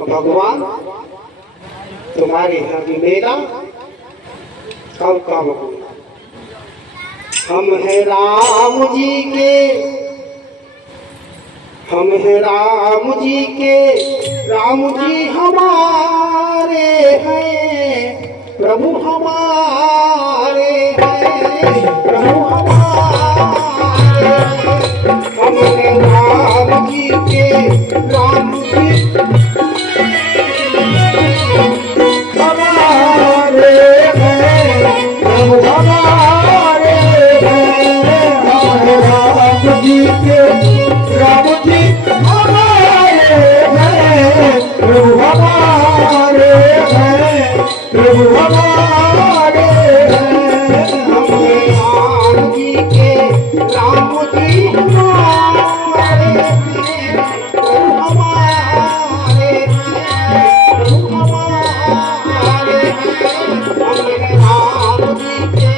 भगवान तुम्हारे यहाँ की मेला कब कब हो। हम हैं राम जी के, हम हैं राम जी के, राम जी हमारे हैं, प्रभु हमारे हैं, प्रभु हमारे हैं। हम हैं राम जी के, राम जी हमारे हैं, प्रभु हमारे हैं। हम हैं राम जी के, राम जी हमारे हैं, प्रभु हमारे हैं, प्रभु हमारे हैं। हम हैं राम जी के, राम जी हमारे हैं, प्रभु हमारे हैं, प्रभु हमारे हैं। हम हैं राम जी के।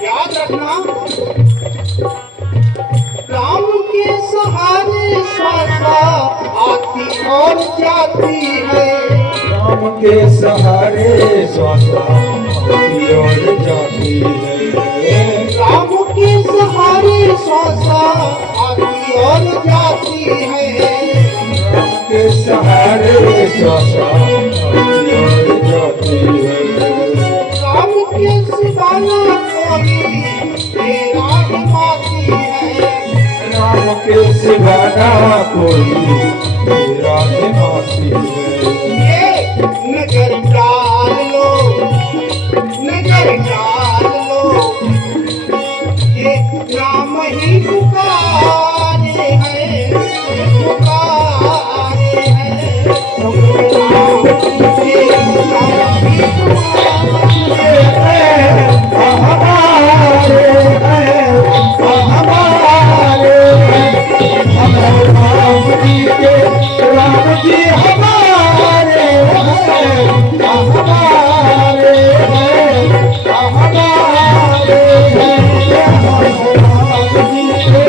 याद रखना, राम के सहारे श्वासा आती और जाती है। राम के सहारे श्वासा आती और जाती है। राम के सहारे श्वासा आती और जाती है। राम के सहारे श्वासा आती और जाती है। राम के सिवाना कोई तेरा हिमाती है। राम के सिवाना कोई तेरा हिमाती है। ये नजर डाल लो, नजर डाल लो, ये राम ही पुकारे हैं, पुकारे हैं। राम ही पुकारे हैं, हमारे हैं, हमारे हैं। हम राम जी के, राम जी हमारे हैं, हमारे हैं, हमारे हैं। हम राम जी के।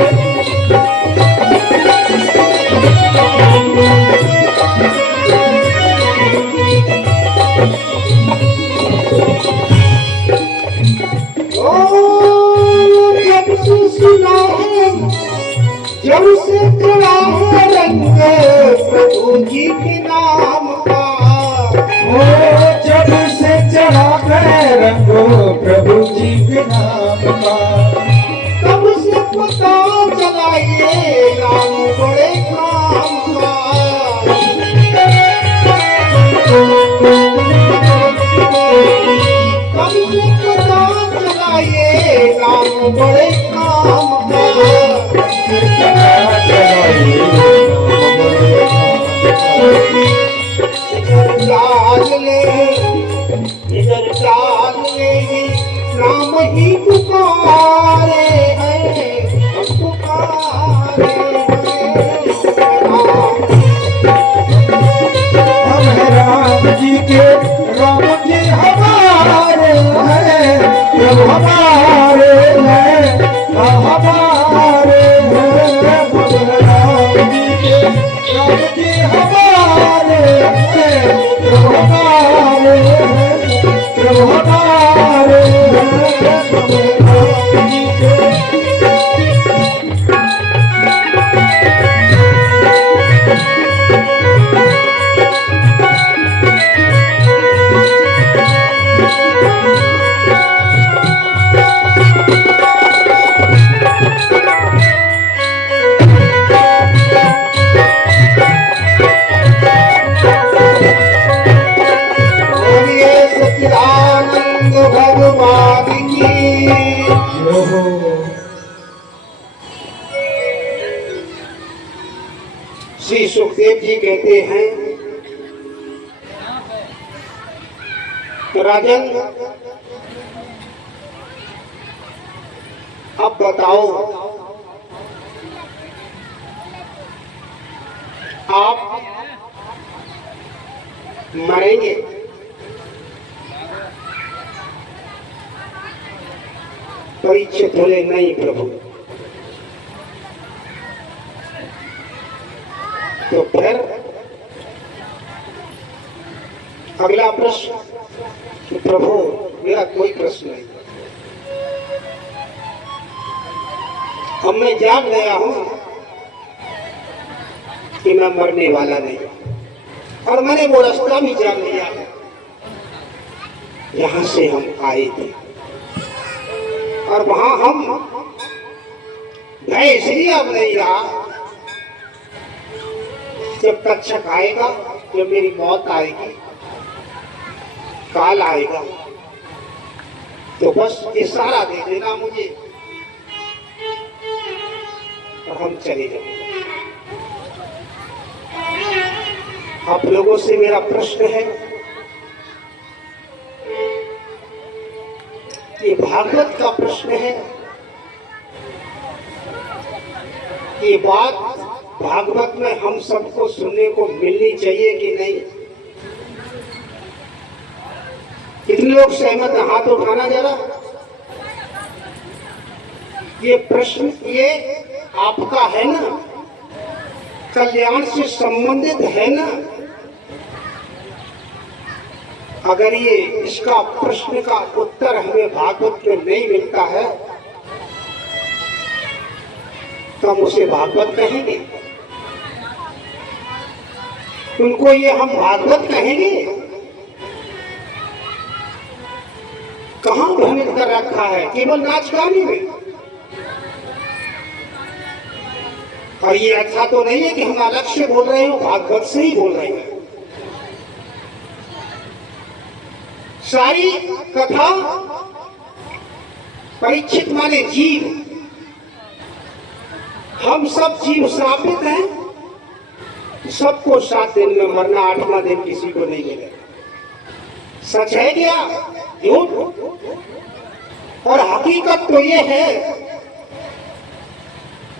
जब से सुना है, जब से चढ़ा है रंग प्रभु जी के नाम का। ओ जब से चढ़ा है रंगो प्रभु जी के नाम का। तब से पता चला ये राम बड़े काम का। तब से पता चला ये राम बड़े काम का। चाल ले, इधर चाल ले, राम ही पुकारे हैं, पुकारे हैं। हम हैं राम जी के, राम जी हमारे हैं, प्रभु हमारे हैं, हमारे हैं। हम हैं राम जी के, राम जी हमारे हैं, प्रभु हमारे हैं, प्रभु हमारे हैं। हम हैं राम जी के। बोलिए सच्चिदानंद भगवान की। श्री सुखदेव जी कहते हैं, राजन अब बताओ, आप मरेंगे? परीक्षित बोले नहीं प्रभु। तो फिर अगला प्रश्न, प्रभु मेरा कोई प्रश्न नहीं, अब मैं जान गया हूं कि मैं मरने वाला नहीं, और मैंने वो रास्ता भी जान लिया है यहां से हम आए थे, और वहां हम भय इसलिए अब नहीं रहा, जब तक्षक आएगा, जब मेरी मौत आएगी, काल आएगा, तो बस इशारा दे देना मुझे और हम चले जाएंगे। आप लोगों से मेरा प्रश्न है, ये भागवत का प्रश्न है, ये बात भागवत में हम सबको सुनने को मिलनी चाहिए कि नहीं? कितने लोग सहमत हैं? हाथ उठाना जरा। ये प्रश्न ये आपका है ना, कल्याण से संबंधित है ना? अगर ये इसका प्रश्न का उत्तर हमें भागवत में नहीं मिलता है तो हम उसे भागवत कहेंगे? उनको ये हम भागवत कहेंगे? कहां भ्रमित कर रखा है? केवल नाच गाने में। और ये अच्छा तो नहीं है कि हम अलग से बोल रहे हो, भागवत से ही बोल रहे हैं। सारी कथा परीक्षित माने जीव, हम सब जीव श्रापित हैं, सबको 7 दिन में मरना, 8वां दिन किसी को नहीं मिलेगा। सच है क्या? झूठ? और हकीकत तो ये है,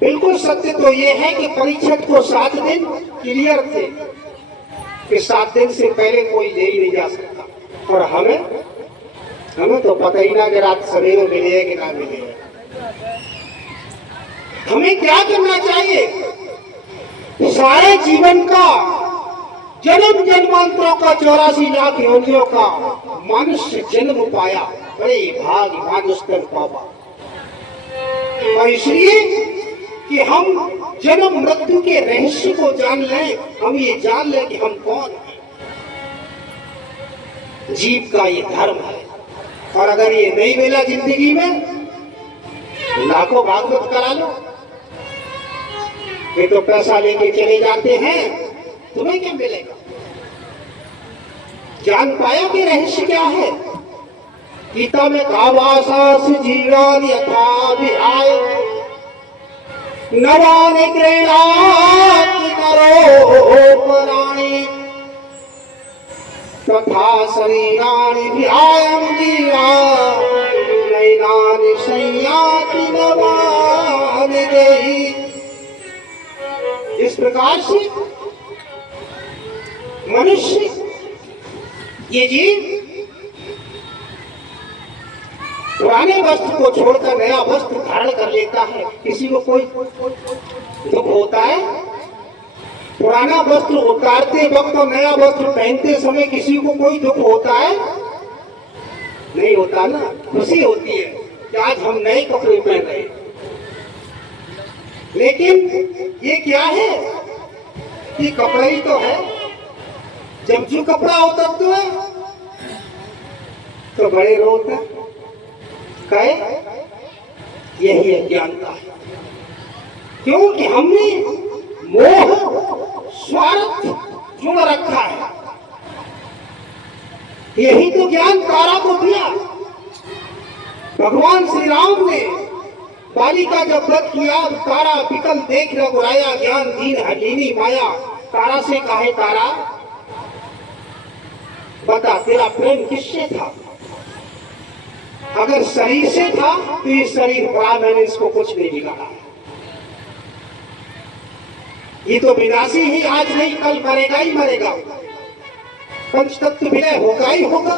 बिल्कुल सत्य तो ये है कि परीक्षित को 7 दिन क्लियर थे कि 7 दिन से पहले कोई ले ही नहीं जा सकता, और हमें तो पता ही ना कि रात सवेरे मिले कि ना मिले। हमें क्या करना चाहिए? सारे जीवन का, जन्म जन्मांतरों का, 84 लाख योनियों का मनुष्य जन्म पाया, बड़े भाग मानुष्य पावा, और इसलिए कि हम जन्म मृत्यु के रहस्य को जान लें, हम ये जान लें कि हम कौन हैं। जीव का ये धर्म है, और अगर ये नहीं मिला जिंदगी में, लाखों भागवत करा लो, ये तो पैसा लेके चले जाते हैं, तुम्हें क्या मिलेगा? जान पाया कि रहस्य क्या है? गीता में कहा, वासासु जीवानि यथा विहाय नवानि गृह्णाति नरो पराणि तथा शरीराणि विहाय जीवा नैनानि संयाति नवानि देहि। इस प्रकार से मनुष्य, ये जीव पुराने वस्त्र को छोड़कर नया वस्त्र धारण कर लेता है। किसी को कोई दुख होता है? पुराना वस्त्र उतारते वक्त और नया वस्त्र पहनते समय किसी को कोई दुख होता है? नहीं होता ना, खुशी होती है कि आज हम नए कपड़े पहन रहे हैं। लेकिन ये क्या है? ये कपड़ा ही तो है। जब जो कपड़ा उतरते हैं तो बड़े रोते हैं, कहे यही अज्ञानता है, क्योंकि हमने मोह स्वार्थ जुड़ रखा है। यही तो ज्ञान तारा को दिया। भगवान श्री राम ने बालिका जब वध किया, तारा विकल देख रघुराया, ज्ञान दीन हलीनी माया। तारा से कहे, तारा बता तेरा प्रेम किससे था? अगर शरीर से था तो ये शरीर बड़ा, मैंने इसको कुछ नहीं बिगाड़ा है। ये तो विनाशी ही, आज नहीं कल मरेगा ही मरेगा, पंचतत्व विलय होगा ही होगा।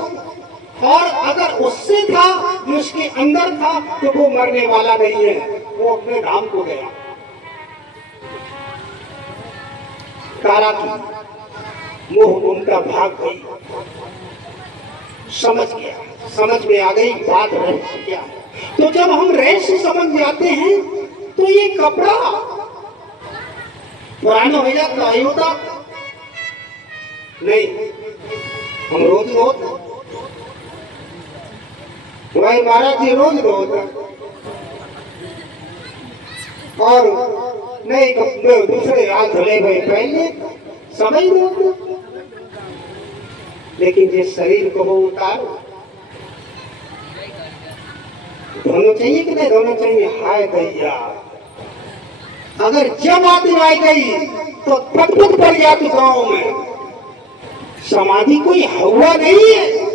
और अगर उससे था, जो उसके अंदर था, तो वो मरने वाला नहीं है, वो अपने धाम को गया। तारा की मोह ममता भाग गई, समझ गया, समझ में आ गई बात रहस्य क्या है। तो जब हम रहस्य समझ जाते हैं तो ये कपड़ा पुराना हो जाता है, होता नहीं। हम रोज भाई महाराज जी रोज और नहीं दूसरे हाथ धुले भाई पहले समझ लो। लेकिन जिस शरीर को वो उतारो, दोनों चाहिए कि नहीं, दोनों चाहिए। हाय भैया, अगर जब आदमी आई गई तो पटपट पड़ जाती गांव में। समाधि कोई हवा नहीं है।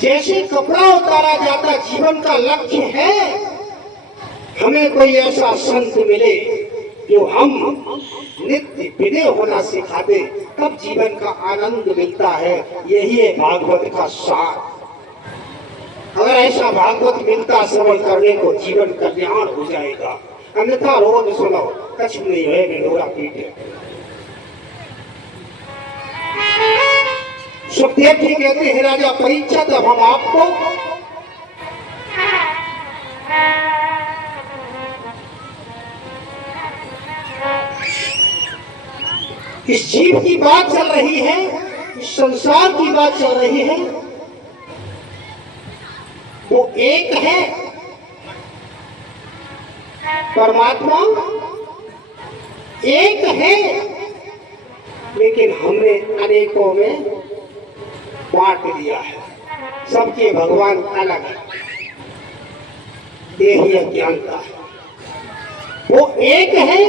जैसे कपड़ा उतारा जाता जीवन का लक्ष्य है, हमें कोई ऐसा संत मिले जो हम नित्य विनय होना सिखा दे, तब जीवन का आनंद मिलता है। यही है भागवत का सार। अगर ऐसा भागवत मिलता श्रवण करने को, जीवन कल्याण हो जाएगा। अन्यथा रोज सुनो, कछ नहीं है, निडोरा पीठ है। सुखदेव जी कहते हैं, राजा परीक्षित, अब हम आपको इस जीव की बात चल रही है, इस संसार की बात चल रही है। वो एक है परमात्मा, एक है, लेकिन हमने अनेकों में बांट दिया है। सबके भगवान अलग है, यही अज्ञानता है। वो एक है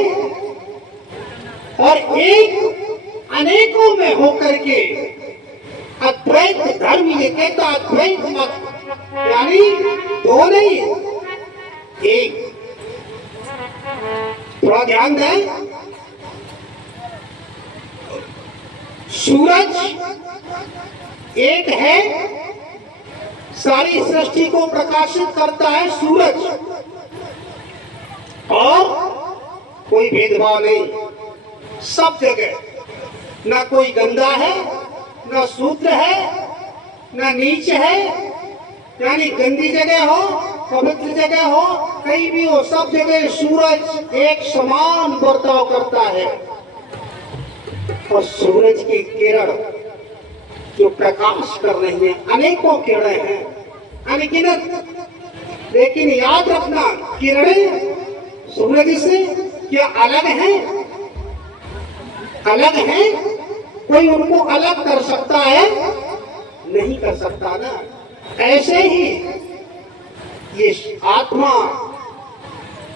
और एक अनेकों में होकर के अद्वैत धर्म ये कहता, अद्वैत मत यानी दो नहीं, एक। थोड़ा ध्यान दें, सूरज एक है, सारी सृष्टि को प्रकाशित करता है सूरज, और कोई भेदभाव नहीं, सब जगह। ना कोई गंदा है, ना शूद्र है, ना नीच है, यानी गंदी जगह हो, पवित्र जगह हो, कहीं भी हो, सब जगह सूरज एक समान बर्ताव करता है। और सूरज की किरण जो प्रकाश कर रही है, अनेकों किरणें हैं, अनगिनत। लेकिन याद रखना, किरणें सूरज से क्या अलग हैं? अलग हैं? कोई उनको अलग कर सकता है? नहीं कर सकता ना। ऐसे ही ये आत्मा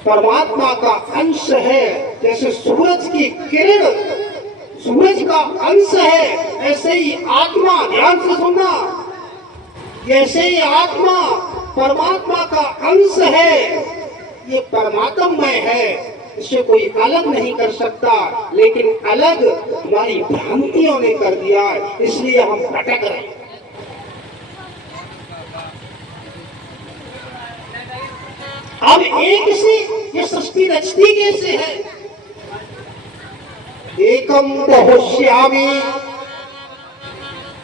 परमात्मा का अंश है। जैसे सूरज की किरण सूरज का अंश है, ऐसे ही आत्मा, ध्यान से सुनना, जैसे ही आत्मा परमात्मा का अंश है, ये परमात्ममय है, इसे कोई अलग नहीं कर सकता। लेकिन अलग हमारी भ्रांतियों ने कर दिया, इसलिए हम भटक रहे हैं। अब एक से ये सृष्टि रचती कैसे है? एकम बहुश्यामी,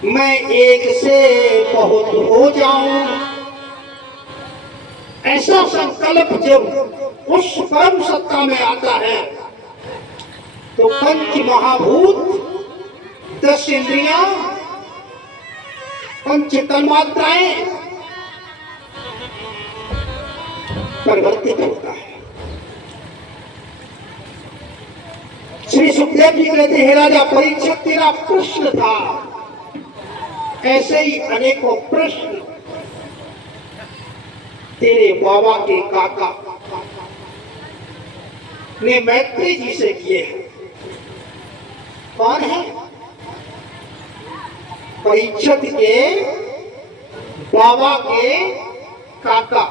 मैं एक से बहुत हो जाऊं, ऐसा संकल्प जब उस परम सत्ता में आता है तो पंच महाभूत, 10 इंद्रियां, पंच तन्मात्राएं परिवर्तित होता है। श्री सुखदेव जी कहते हैं, राजा परीक्षित, तेरा प्रश्न था, ऐसे ही अनेकों प्रश्न तेरे बाबा के काका ने मैत्री जी से किए हैं। कौन है? परीक्षित के बाबा के काका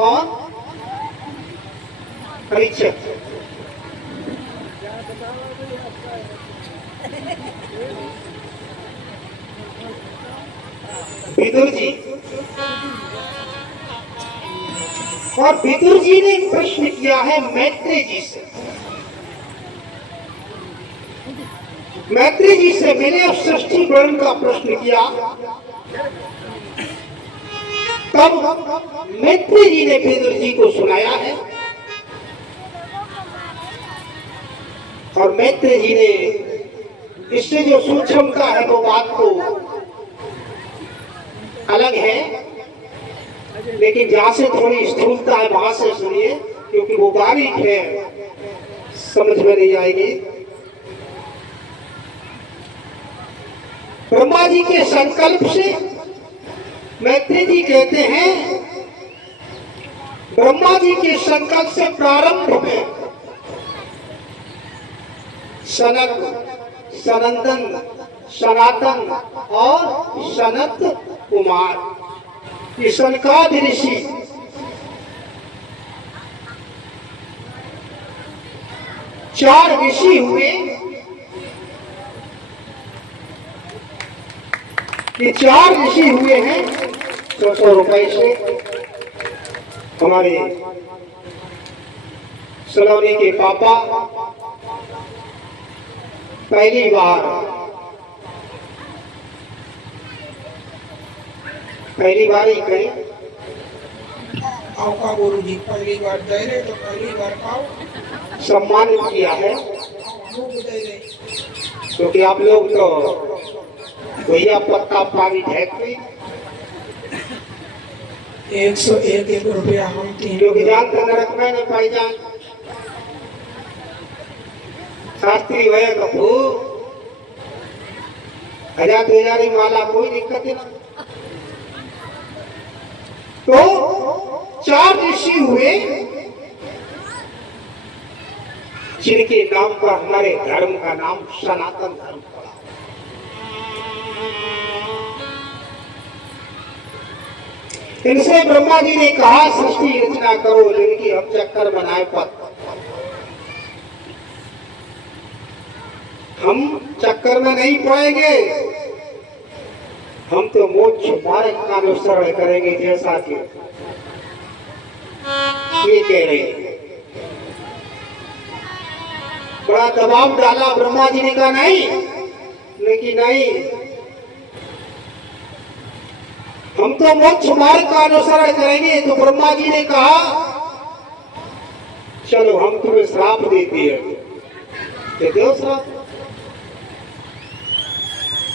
और परीक्षक। विदुर जी, और विदुर जी ने प्रश्न किया है मैत्री जी से। मैत्री जी से मैंने सृष्टि वर्ण का प्रश्न किया, तब मैत्री जी ने विदुर जी को सुनाया है, और मैत्री जी ने इससे जो सूक्ष्मता है वो बात को अलग है, लेकिन जहां से थोड़ी स्थूलता है वहां से सुनिए, क्योंकि वो बारीक है, समझ में नहीं आएगी। ब्रह्मा जी के संकल्प से मैत्री जी कहते हैं, ब्रह्मा जी के संकल्प से प्रारंभ में सनक, सनंदन, सनातन और सनत कुमार, ये सनकादि ऋषि चार ऋषि हुए। ये चार ऋषि हुए हैं 100 रुपए से। हमारे सलोनी के पापा पहली बार ही कहीं आपका गुरु जी पहली बार दे रहे तो पहली बार पाओ सम्मानित किया है, मुंह दे रहे। क्योंकि आप लोग तो भैया पत्ता पानी ढेक गई, 101 रुपया हम तीन क्योंकि जानते नरक में नहीं पाई जान शास्त्री भय कपू 1000 माला कोई दिक्कत नहीं। तो चार ऋषि हुए जिनके नाम पर हमारे धर्म का नाम सनातन धर्म पड़ा। इनसे ब्रह्मा जी ने कहा सृष्टि रचना करो, जिनकी हम चक्कर बनाए पत। हम चक्कर में नहीं पड़ेंगे, हम तो मोक्ष मार्ग का अनुसरण करेंगे, जैसा कि ये कह रहे हैं। बड़ा दबाव डाला, ब्रह्मा जी ने कहा नहीं, लेकिन नहीं, हम तो मोक्ष मार्ग का अनुसरण करेंगे। तो ब्रह्मा जी ने कहा चलो हम तुम्हें श्राप देते हैं, देते हो श्राप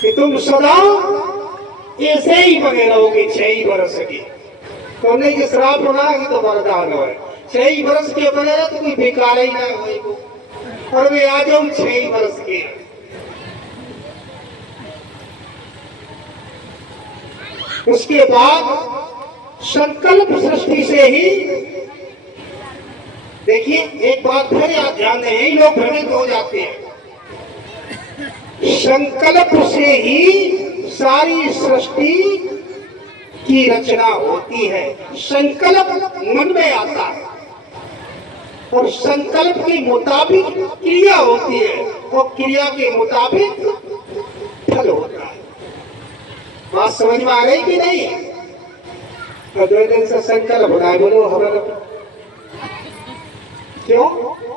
कि तुम सदा ऐसे ही बने रहोगे 6 वर्ष के। तो हमने ये श्राप होना कि तो वरदान है, 6 वर्ष के बने रहे तो कोई बेकार ही ना हो, और वे आ जाओ 6 वर्ष के। उसके बाद संकल्प सृष्टि से ही, देखिए एक बात फिर याद ध्यान दें, यही लोग भ्रमित हो जाते हैं। संकल्प से ही सारी सृष्टि की रचना होती है। संकल्प मन में आता है और संकल्प के मुताबिक क्रिया होती है और क्रिया के मुताबिक फल होता है। बात समझ में आ रही कि नहीं? तो 2 दिन से संकल्प होता है, बोलो हमारा क्यों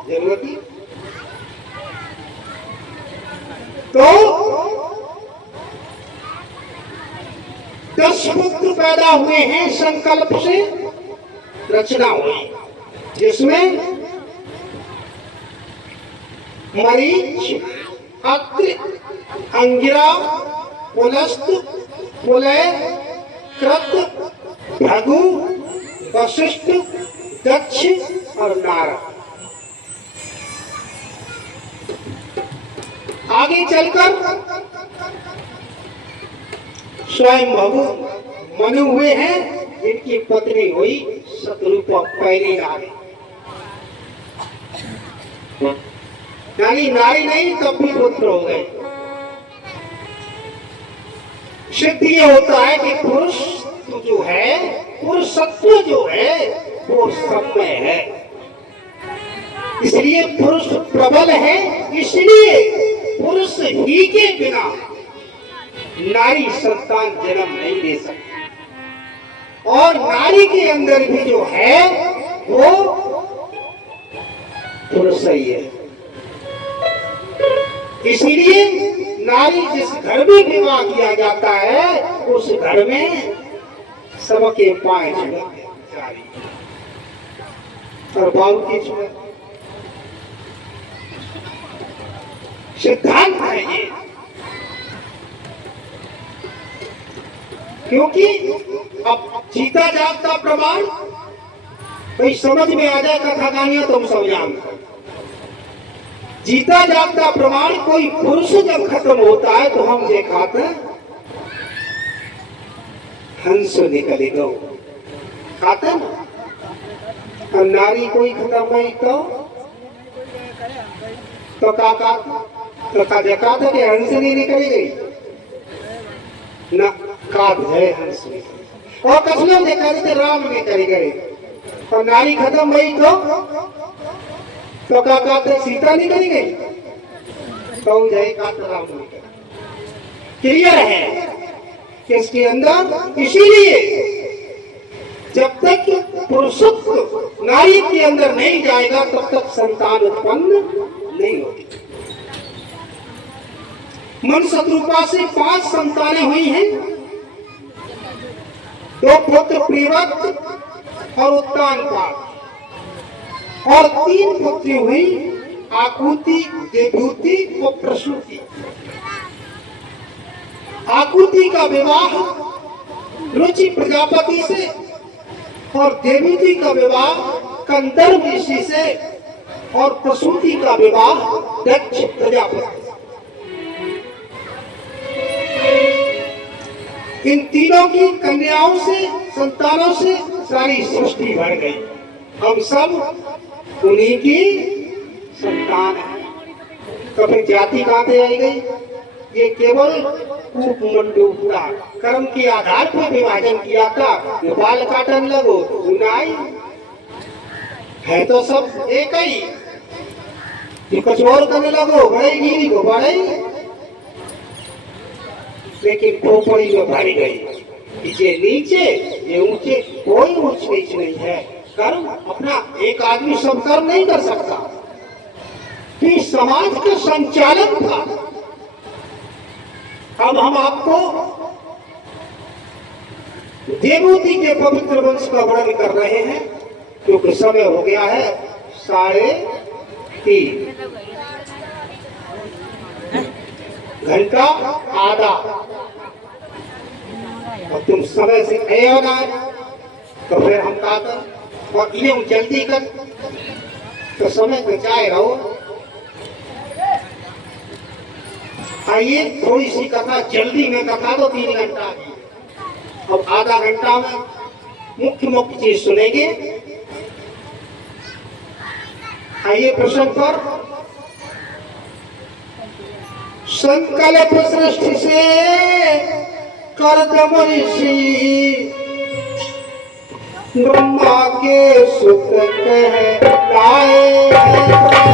जरूरत? तो 10 पुत्र पैदा हुए हैं, संकल्प से रचना हुई, जिसमें मरीच, अत्रि, अंगिरा, पुलस्त, पुलय, कृत, भृगु, वशिष्ठ, दक्ष और नारद। आगे चलकर स्वयं भगु मनु हुए हैं, जिनकी पत्नी हुई शत्रुपा पहली नारी, यानी नारी नहीं तब भी पुत्र हो गए। सिद्ध ये होता है कि पुरुष जो है सत्व जो है वो सब में है। इसलिए पुरुष प्रबल है, इसलिए पुरुष ही के बिना नारी संतान जन्म नहीं दे सकती। और नारी के अंदर भी जो है वो पुरुष ही है। इसीलिए नारी जिस घर में विवाह किया जाता है उस घर में सबके पाए छुड़कते नारी और बाबू के छुड़कते। सिद्धांत है ये, क्योंकि अब जीता जागता प्रमाण कोई समझ में आ जाए कथा कहानियां तुम सब जानते। जीता जागता प्रमाण कोई पुरुष जब खत्म होता है तो हम दिखाते हंस निकले गो खाते ना। और नारी कोई खत्म हुई तो काका तो का देखा था कि हंस नहीं निकली गई ना, काट है हंस निकली। और कसम देखा रहे थे राम निकल गए। और नारी खत्म हुई तो काका थे सीता निकली गई तो जय का राम निकल। क्लियर है कि इसके अंदर, इसीलिए जब तक पुरुषत्व नारी के अंदर नहीं जाएगा तब तक संतान उत्पन्न नहीं होगी। मन शत्रुपा से 5 संतानें हुई हैं, 2 पुत्र प्रियव्रत और उत्तानपाद, और 3 पुत्री हुई आकुति, देवहूति और प्रसूति। आकुति का विवाह रुचि प्रजापति से और देवहूति का विवाह कंदर्प ऋषि से और प्रसूति का विवाह दक्ष प्रजापति। इन तीनों की कन्याओं से, संतानों से सारी सृष्टि भर गई। हम सब उन्हीं की संतान है। तो फिर जाति कहां से आई गई? ये केवल कूपमंडूक था, कर्म के आधार पर विभाजन किया था। बाल काटन लगो उनाई है तो सब एक ही। ये कुछ और करने लगो बढ़ेगी को बढ़ेगी, लेकिन खोपड़ी में भर गई। ये नीचे ये ऊंचे, कोई ऊंच नीच नहीं है। कर्म अपना एक आदमी सब कर्म नहीं कर सकता, कि समाज का संचालक था। अब हम आपको देवहूति के पवित्र वंश का वर्णन कर रहे हैं, क्योंकि समय हो गया है 3:30 घंटा आधा। और तुम समय से गए हो ना तो फिर हम कहा कर और इन्हें जल्दी कर तो समय बचाए रहो। आइए थोड़ी सी कथा जल्दी में कथा दो, 3 घंटा की। अब आधा घंटा में मुख्य मुख्य चीज सुनेंगे। आइए प्रश्न पर। संकल्प सृष्टि से करदम ऋषि ब्रह्मा के सुत कह लाए।